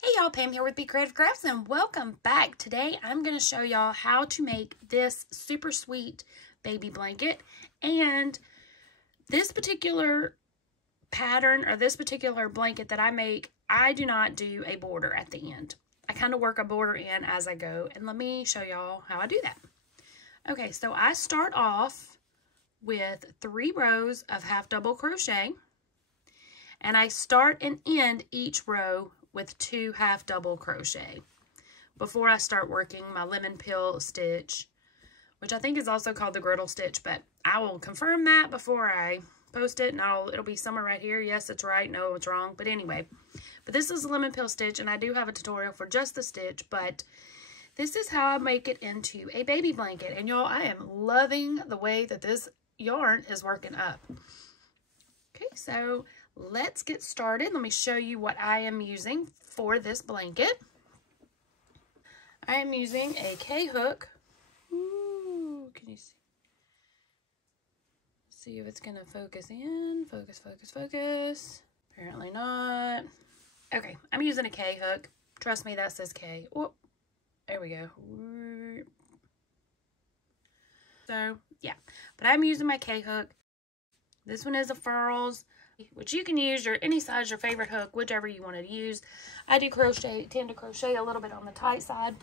Hey y'all, Pam here with BeeCreative Crafts and welcome back. Today I'm going to show y'all how to make this super sweet baby blanket. And this particular pattern or this particular blanket that I make, I do not do a border at the end. I kind of work a border in as I go, and let me show y'all how I do that. Okay, so I start off with 3 rows of half double crochet, and I start and end each row with 2 half double crochet before I start working my lemon peel stitch, which I think is also called the griddle stitch, but I will confirm that before I post it, and it'll be somewhere right here. Yes, it's right. No, it's wrong. But anyway, but this is a lemon peel stitch, and I do have a tutorial for just the stitch, but this is how I make it into a baby blanket. And y'all, I am loving the way that this yarn is working up. Okay, so let's get started. Let me show you what I am using for this blanket. I am using a K-hook. Ooh, can you see? See if it's gonna focus in. Focus, focus, focus. Apparently not. Okay, I'm using a K-hook. Trust me, that says K. Whoop. There we go. So, yeah. But I'm using my K-hook. This one is a Furls, which you can use any size, your favorite hook, whichever you want to use. I do tend to crochet a little bit on the tight side.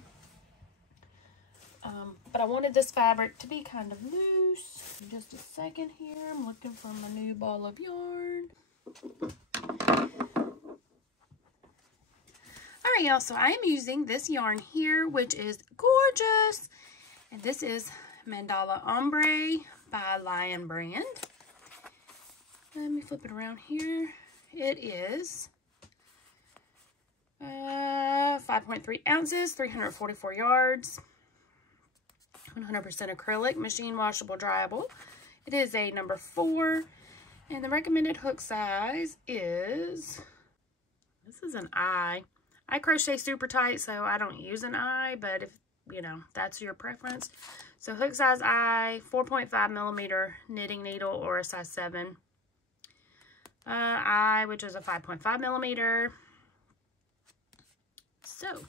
But I wanted this fabric to be kind of loose. Just a second here. I'm looking for my new ball of yarn. Alright, y'all. So I am using this yarn here, which is gorgeous. And this is Mandala Ombre by Lyles brand. Let me flip it around here. It is 5.3 ounces, 344 yards, 100% acrylic, machine washable, dryable. It is a number 4, and the recommended hook size is, this is an I. I crochet super tight, so I don't use an I, but if, you know, that's your preference. So hook size I, 4.5 millimeter knitting needle or a size 7. I, which is a 5.5 millimeter. So,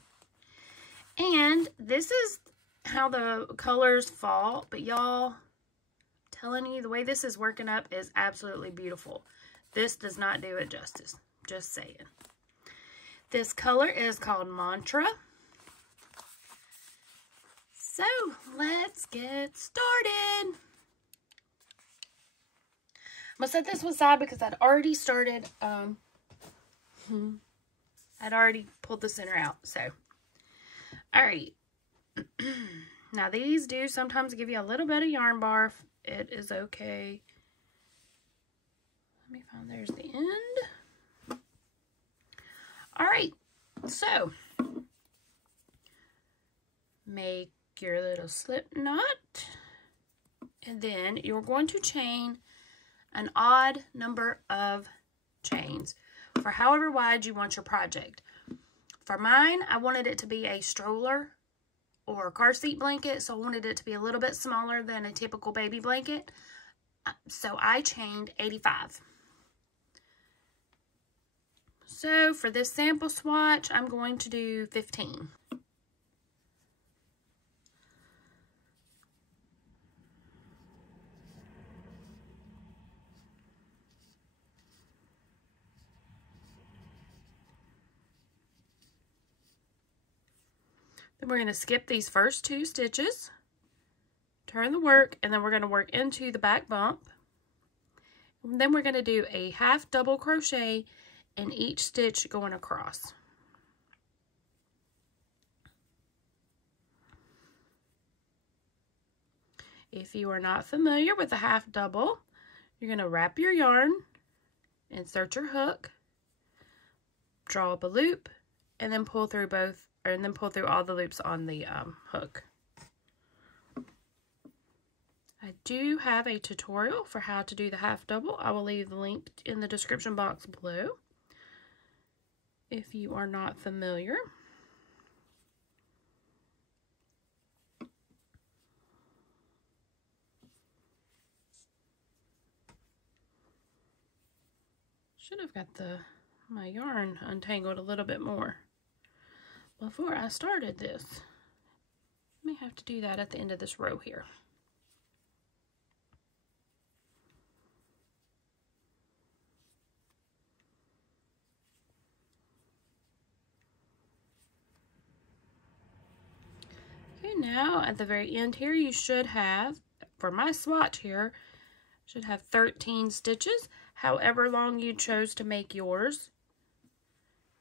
and this is how the colors fall, but y'all, telling you, the way this is working up is absolutely beautiful. This does not do it justice, just saying. This color is called Mantra. So, let's get started. I'm going to set this one aside because I'd already started, I'd already pulled the center out, so. Alright. Now, these do sometimes give you a little bit of yarn barf. It is okay. Let me find, there's the end. Alright, so. Make your little slip knot. And then you're going to chain an odd number of chains for however wide you want your project. For mine, I wanted it to be a stroller or car seat blanket, so I wanted it to be a little bit smaller than a typical baby blanket. So I chained 85. So for this sample swatch, I'm going to do 15. Then we're going to skip these first 2 stitches, turn the work, and then we're going to work into the back bump. And then we're going to do a half double crochet in each stitch going across. If you are not familiar with a half double, you're going to wrap your yarn, insert your hook, draw up a loop, and then pull through all the loops on the hook. I do have a tutorial for how to do the half double. I will leave the link in the description box below if you are not familiar. Should have got my yarn untangled a little bit more. before I started this. I may have to do that at the end of this row here. Okay, now at the very end here, you should have, for my swatch here, should have 13 stitches. However long you chose to make yours,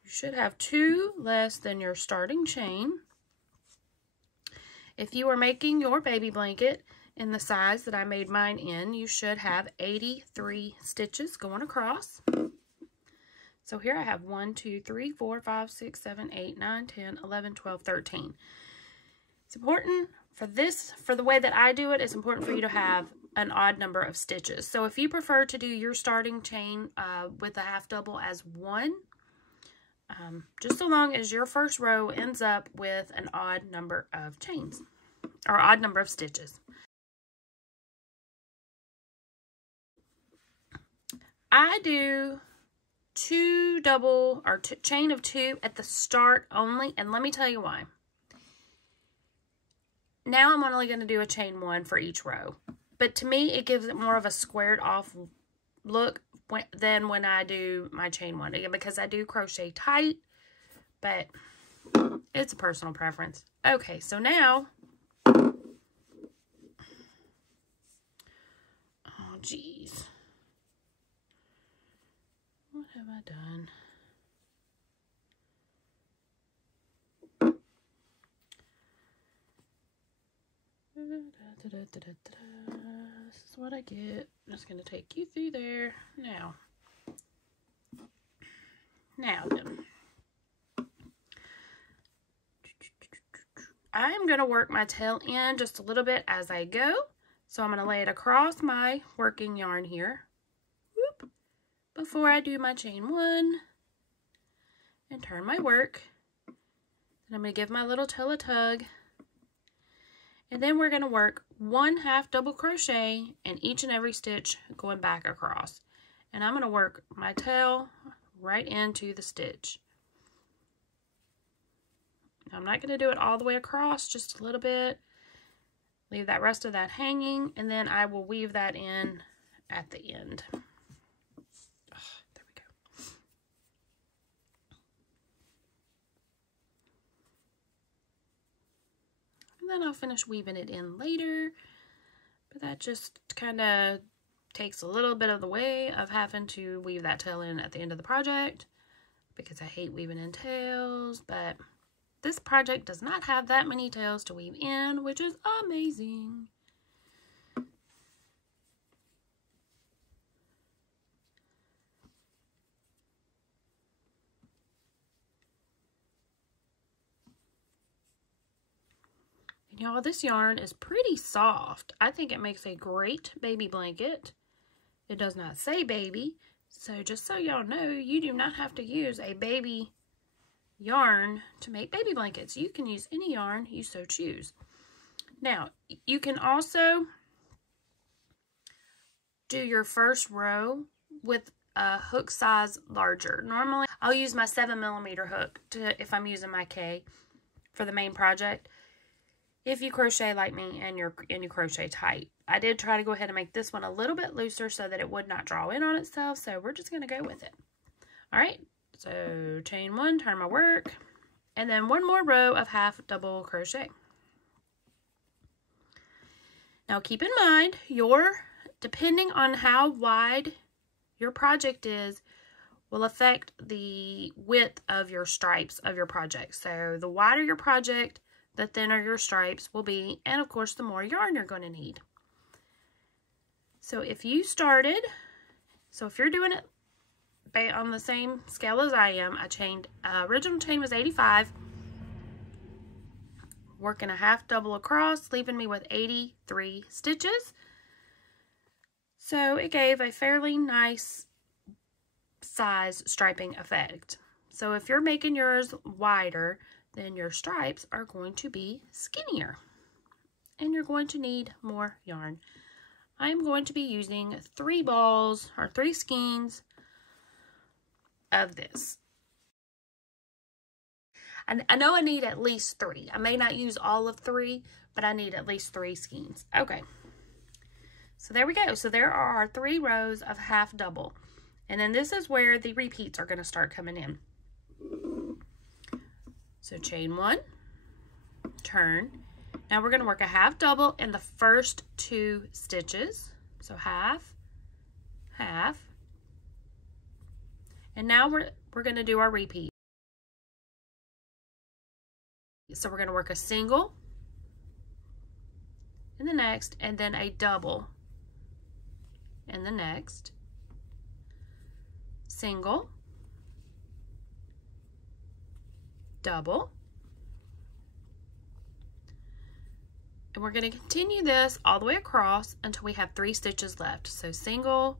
you should have 2 less than your starting chain. If you are making your baby blanket in the size that I made mine in, you should have 83 stitches going across. So here I have 1, 2, 3, 4, 5, 6, 7, 8, 9, 10, 11, 12, 13. It's important for this, for the way that I do it, it's important for you to have an odd number of stitches. So if you prefer to do your starting chain with a half double as 1, just so long as your first row ends up with an odd number of chains, or odd number of stitches. I do 2 double, or chain of 2 at the start only, and let me tell you why. Now I'm only going to do a chain 1 for each row. But to me, it gives it more of a squared off look than when I do my chain 1. Again, because I do crochet tight, but it's a personal preference. Okay, so now, oh geez, what have I done? This is what I get. I'm just going to take you through there. Now then, I'm going to work my tail end just a little bit as I go. So I'm going to lay it across my working yarn here. Whoop, before I do my chain 1 and turn my work. Then I'm going to give my little tail a tug. And then we're going to work 1 half double crochet in each and every stitch going back across. And I'm going to work my tail right into the stitch. Now, I'm not going to do it all the way across, just a little bit. Leave that rest of that hanging, and then I will weave that in at the end. There we go. And then I'll finish weaving it in later, but that just kind of takes a little bit of the way of having to weave that tail in at the end of the project, because I hate weaving in tails, but this project does not have that many tails to weave in, which is amazing. And y'all, this yarn is pretty soft. I think it makes a great baby blanket. It does not say baby, so just so y'all know, you do not have to use a baby yarn to make baby blankets. You can use any yarn you so choose. Now, you can also do your first row with a hook size larger. Normally, I'll use my 7mm hook if I'm using my K for the main project. If you crochet like me and you crochet tight. I did try to go ahead and make this one a little bit looser so that it would not draw in on itself, so we're just going to go with it. All right. So chain 1, turn my work, and then 1 more row of half double crochet. Now keep in mind, depending on how wide your project is, will affect the width of your stripes of your project. So the wider your project, the thinner your stripes will be, and of course the more yarn you're going to need. So if you're doing it on the same scale as I am, original chain was 85, working a half double across, leaving me with 83 stitches. So it gave a fairly nice size striping effect. So if you're making yours wider, then your stripes are going to be skinnier, and you're going to need more yarn. I'm going to be using 3 balls or 3 skeins of this. I know I need at least 3. I may not use all of 3, but I need at least 3 skeins. Okay. So there we go. So there are our 3 rows of half double. And then this is where the repeats are going to start coming in. So chain 1, turn. Now we're going to work a half double in the first 2 stitches. So half, half. And now we're going to do our repeat. So we're going to work a single in the next, and then a double in the next, single, double, and we're going to continue this all the way across until we have 3 stitches left. So single,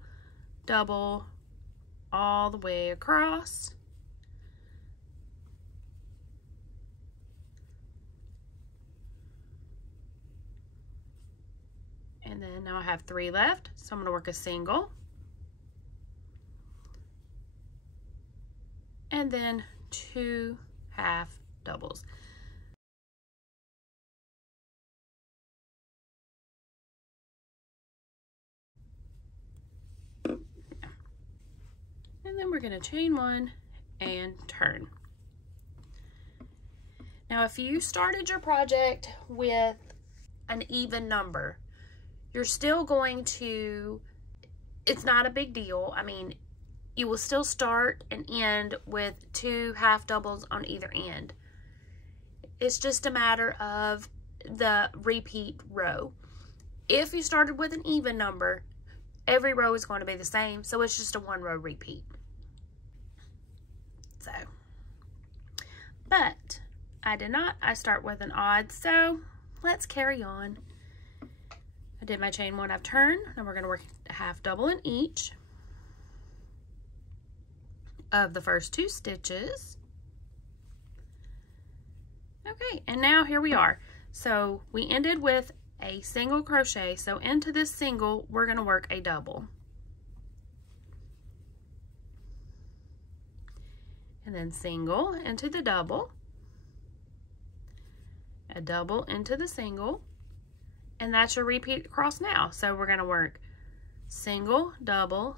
double, all the way across. And then now I have 3 left, so I'm going to work a single. And then 2 half doubles. And then we're going to chain 1 and turn. Now if you started your project with an even number, you're still going to, it's not a big deal. I mean, you will still start and end with 2 half doubles on either end. It's just a matter of the repeat row. If you started with an even number, every row is going to be the same, so it's just a 1 row repeat. So, but I did not. I start with an odd, so let's carry on. I did my chain 1, I've turned. Now we're going to work a half double in each of the first 2 stitches. Okay, and now here we are. So we ended with a single crochet. So into this single, we're going to work a double. And then single into the double, a double into the single, and that's your repeat across now. So we're going to work single, double,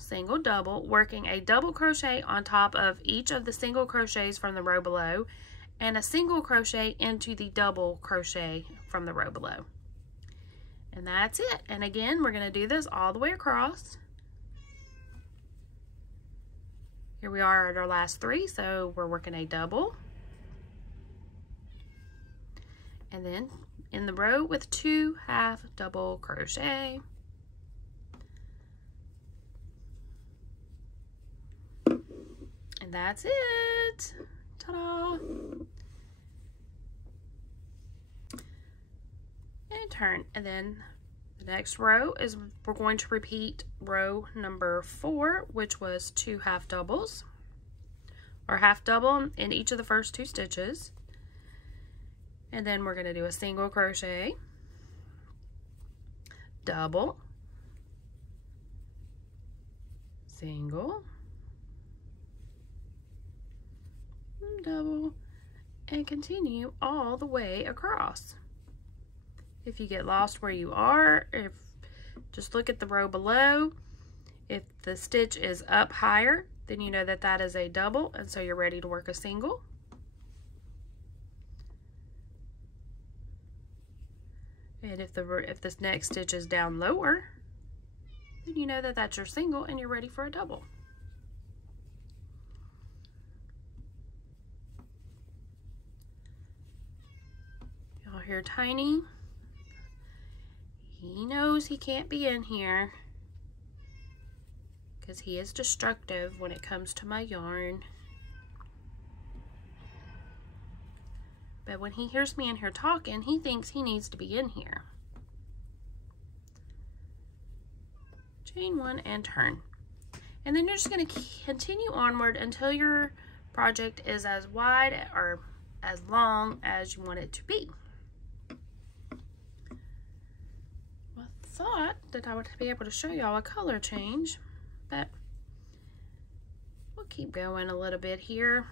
working a double crochet on top of each of the single crochets from the row below, and a single crochet into the double crochet from the row below. And that's it. And again, we're going to do this all the way across. Here we are at our last 3, so we're working a double. And then in the row with 2 half double crochet. And that's it. Ta-da! And turn. And then the next row is we're going to repeat row number 4, which was 2 half doubles, or half double in each of the first 2 stitches. And then we're going to do a single crochet, double, single, double, and continue all the way across. If you get lost where you are, just look at the row below. If the stitch is up higher, then you know that that is a double, and so you're ready to work a single. And if this next stitch is down lower, then you know that that's your single and you're ready for a double. Y'all hear Tiny? He knows he can't be in here because he is destructive when it comes to my yarn. But when he hears me in here talking, he thinks he needs to be in here. Chain 1 and turn. And then you're just going to continue onward until your project is as wide or as long as you want it to be. Well, I thought that I would be able to show y'all a color change, but we'll keep going a little bit here.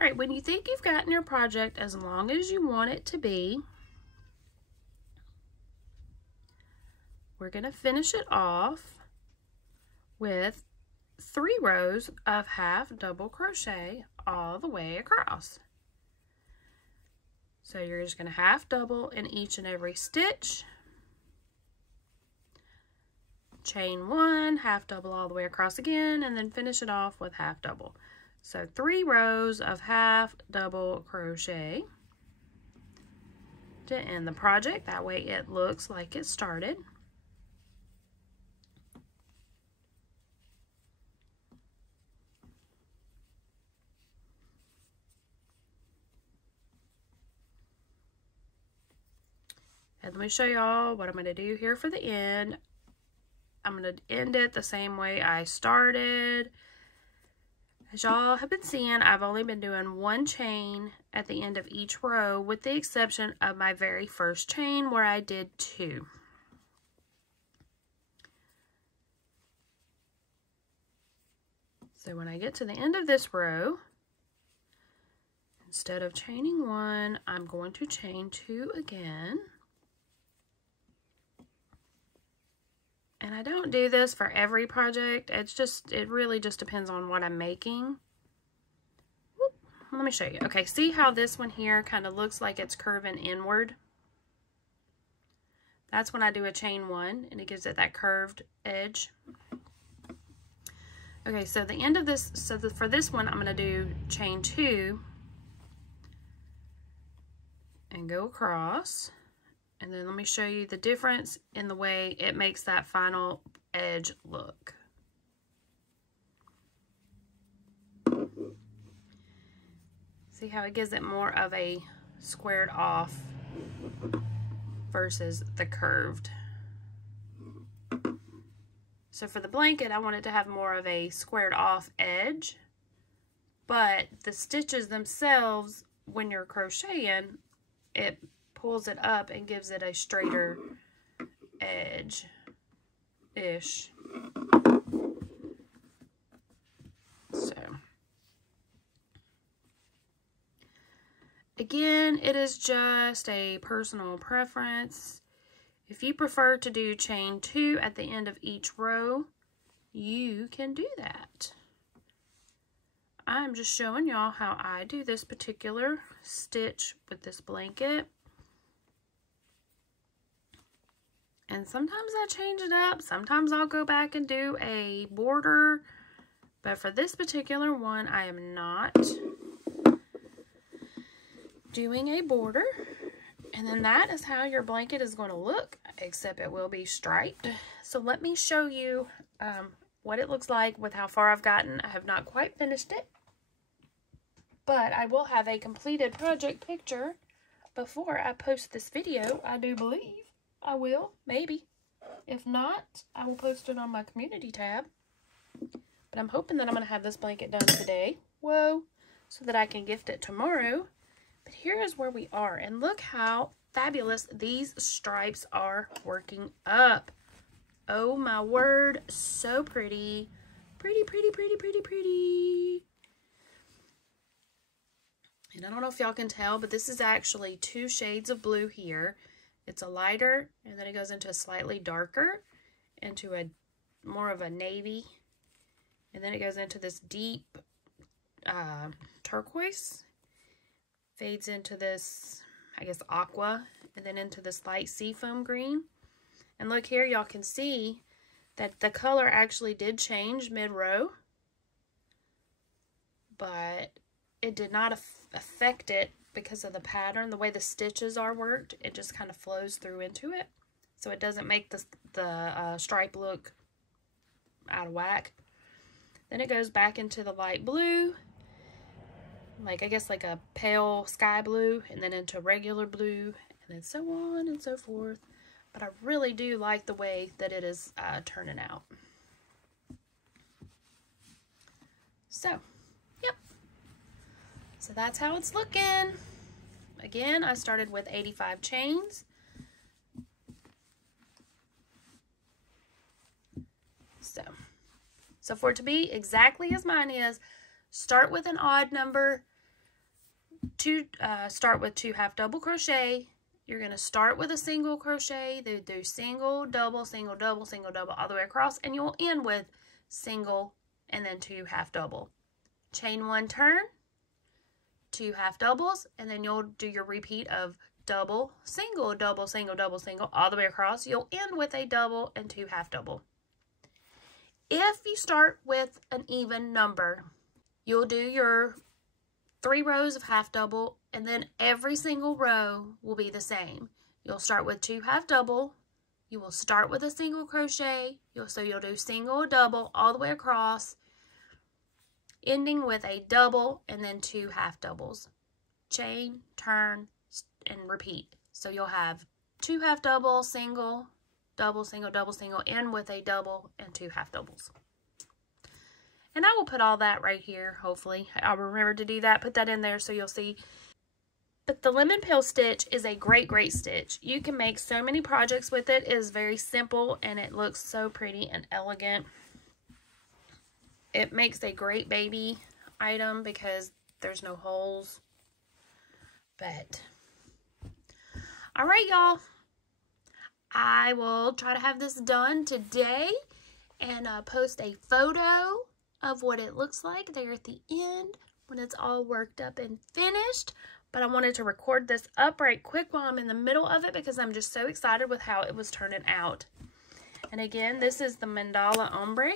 All right, when you think you've gotten your project as long as you want it to be, we're going to finish it off with 3 rows of half double crochet all the way across. So you're just going to half double in each and every stitch, chain 1, half double all the way across again, and then finish it off with half double. So 3 rows of half double crochet to end the project. That way it looks like it started. And let me show y'all what I'm going to do here for the end. I'm going to end it the same way I started. As y'all have been seeing, I've only been doing 1 chain at the end of each row, with the exception of my very first chain where I did 2. So when I get to the end of this row, instead of chaining 1, I'm going to chain 2 again. And I don't do this for every project. It really just depends on what I'm making. Whoop, let me show you. Okay, see how this one here kind of looks like it's curving inward? That's when I do a chain 1 and it gives it that curved edge. Okay, so the end of this, for this one, I'm going to do chain 2 and go across. And then let me show you the difference in the way it makes that final edge look. See how it gives it more of a squared off versus the curved. So for the blanket, I want it to have more of a squared off edge, but the stitches themselves, when you're crocheting, it pulls it up and gives it a straighter edge-ish. So, again, it is just a personal preference. If you prefer to do chain 2 at the end of each row, you can do that. I'm just showing y'all how I do this particular stitch with this blanket. And sometimes I change it up. Sometimes I'll go back and do a border. But for this particular one, I am not doing a border. And then that is how your blanket is going to look, except it will be striped. So let me show you what it looks like with how far I've gotten. I have not quite finished it, but I will have a completed project picture before I post this video, I do believe. I will, maybe. If not, I will post it on my community tab. But I'm hoping that I'm going to have this blanket done today. Whoa. So that I can gift it tomorrow. But here is where we are. And look how fabulous these stripes are working up. Oh my word. So pretty. Pretty, pretty, pretty, pretty, pretty. And I don't know if y'all can tell, but this is actually 2 shades of blue here. It's a lighter, and then it goes into a slightly darker, into a more of a navy, and then it goes into this deep turquoise, fades into this, I guess, aqua, and then into this light seafoam green. And look here, y'all can see that the color actually did change mid-row, but it did not affect it because of the pattern. The way the stitches are worked, it just kind of flows through into it, so it doesn't make the stripe look out of whack. Then it goes back into the light blue, like I guess like a pale sky blue, and then into regular blue, and then so on and so forth. But I really do like the way that it is turning out. So, yep. So that's how it's looking. Again, I started with 85 chains. So for it to be exactly as mine is, start with an odd number, start with 2 half double crochet. You're going to start with a single crochet, then do single, double, single, double, single, double all the way across, and you'll end with single and then 2 half double. Chain 1, turn, 2 half doubles, and then you'll do your repeat of double, single, double, single, double, single all the way across. You'll end with a double and 2 half double. If you start with an even number, you'll do your 3 rows of half double, and then every single row will be the same. You'll start with 2 half double. You will start with a single crochet. So you'll do single, double all the way across, ending with a double and then 2 half doubles. Chain, turn, and repeat. So you'll have 2 half double, single, double, single, double, single, end with a double and 2 half doubles. And I will put all that right here, hopefully. I'll remember to do that, put that in there so you'll see. But the lemon peel stitch is a great, great stitch. You can make so many projects with it. It is very simple and it looks so pretty and elegant. It makes a great baby item because there's no holes. But, all right, y'all. I will try to have this done today and post a photo of what it looks like there at the end when it's all worked up and finished. But I wanted to record this up right quick while I'm in the middle of it because I'm just so excited with how it was turning out. And again, this is the Mandala Ombre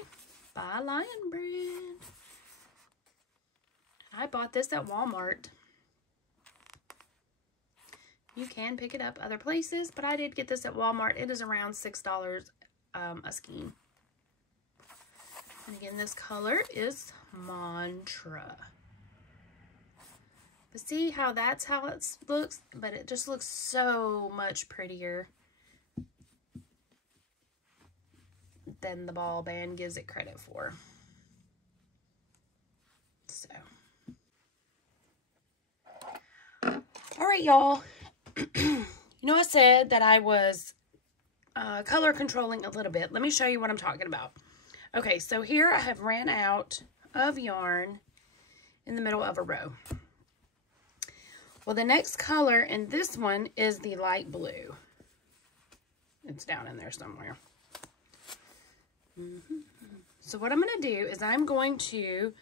by Lion Brand. I bought this at Walmart. You can pick it up other places, but I did get this at Walmart. It is around $6 a skein. And again, this color is Mantra. But see how that's how it looks? But it just looks so much prettier than the ball band gives it credit for. So. Alright, y'all. You know, I said that I was color controlling a little bit. Let me show you what I'm talking about. Okay, so here I have ran out of yarn in the middle of a row. Well, the next color in this one is the light blue. It's down in there somewhere. So what I'm going to do is I'm going to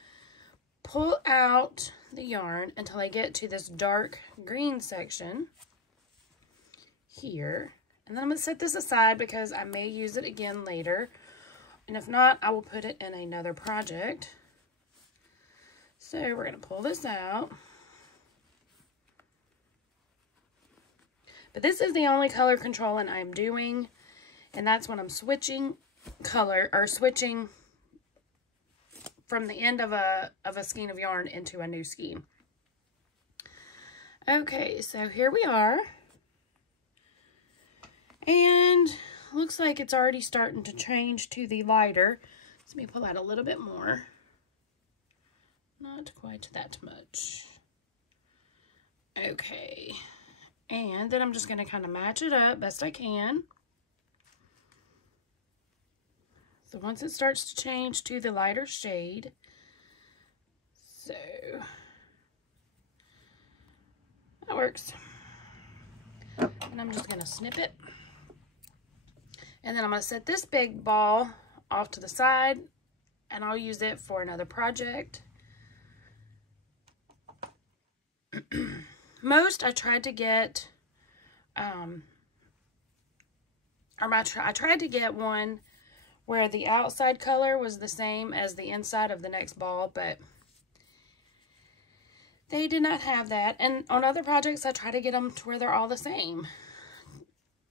pull out the yarn until I get to this dark green section here. And then I'm going to set this aside because I may use it again later. And if not, I will put it in another project. So we're going to pull this out. But this is the only color controlling I'm doing. And that's when I'm switching color, or switching from the end of a skein of yarn into a new skein. Okay, so here we are. And looks like it's already starting to change to the lighter. So let me pull out a little bit more. Not quite that much. Okay. And then I'm just going to kind of match it up best I can. So once it starts to change to the lighter shade, so that works. And I'm just going to snip it. And then I'm going to set this big ball off to the side, and I'll use it for another project. Most I tried to get, I tried to get one where the outside color was the same as the inside of the next ball, but they did not have that. And on other projects, I try to get them to where they're all the same,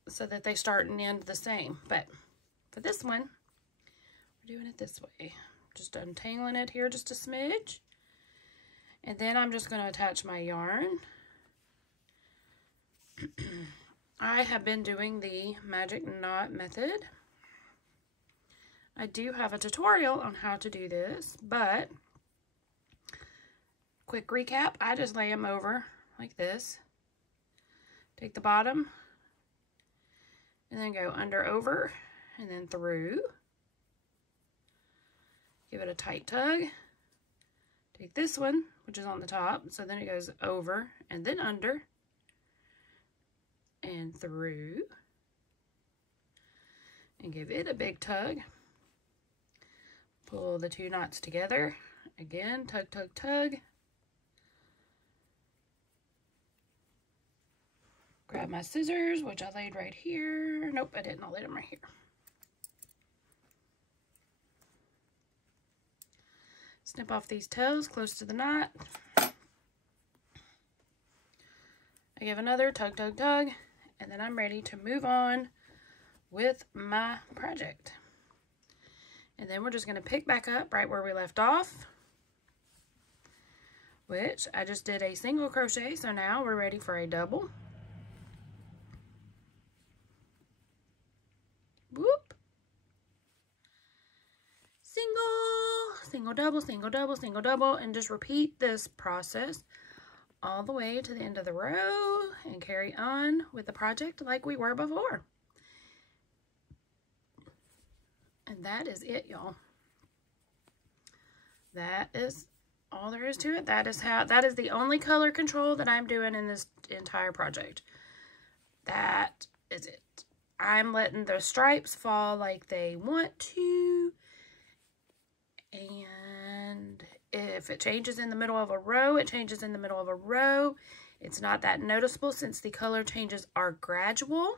so that they start and end the same. But for this one, we're doing it this way. Just untangling it here just a smidge. And then I'm just going to attach my yarn. I have been doing the magic knot method. I do have a tutorial on how to do this, but quick recap, I just lay them over like this. Take the bottom and then go under, over, and then through. Give it a tight tug. take this one, which is on the top, so then it goes over and then under and through, and give it a big tug. Pull the 2 knots together. Again, tug, tug, tug. Grab my scissors, which I laid right here. Nope, I didn't. I laid them right here. Snip off these toes close to the knot. I give another tug, tug, tug, and then I'm ready to move on with my project. And then we're just going to pick back up right where we left off, which I just did a single crochet, so now we're ready for a double. Whoop. Single, single, double, single, double, single, double, and just repeat this process all the way to the end of the row and carry on with the project like we were before. And that is it, y'all. That is all there is to it. That is the only color control that I'm doing in this entire project. That is it. I'm letting the stripes fall like they want to. And if it changes in the middle of a row, it changes in the middle of a row. It's not that noticeable since the color changes are gradual.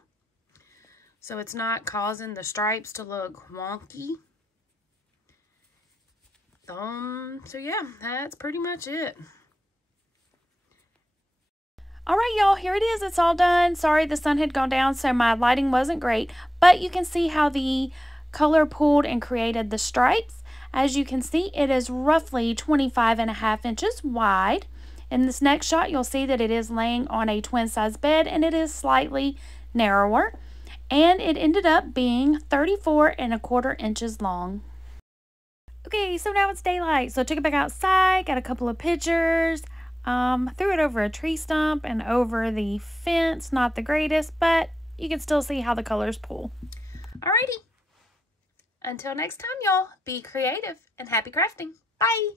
So it's not causing the stripes to look wonky. So yeah, that's pretty much it. All right, y'all, here it is. It's all done. Sorry, the sun had gone down, so my lighting wasn't great. But you can see how the color pulled and created the stripes. As you can see, it is roughly 25.5 inches wide. In this next shot, you'll see that it is laying on a twin size bed and it is slightly narrower. And it ended up being 34.25 inches long. Okay, so now it's daylight. So I took it back outside, got a couple of pictures, threw it over a tree stump and over the fence. Not the greatest, but you can still see how the colors pull. Alrighty. Until next time, y'all, be creative and happy crafting. Bye!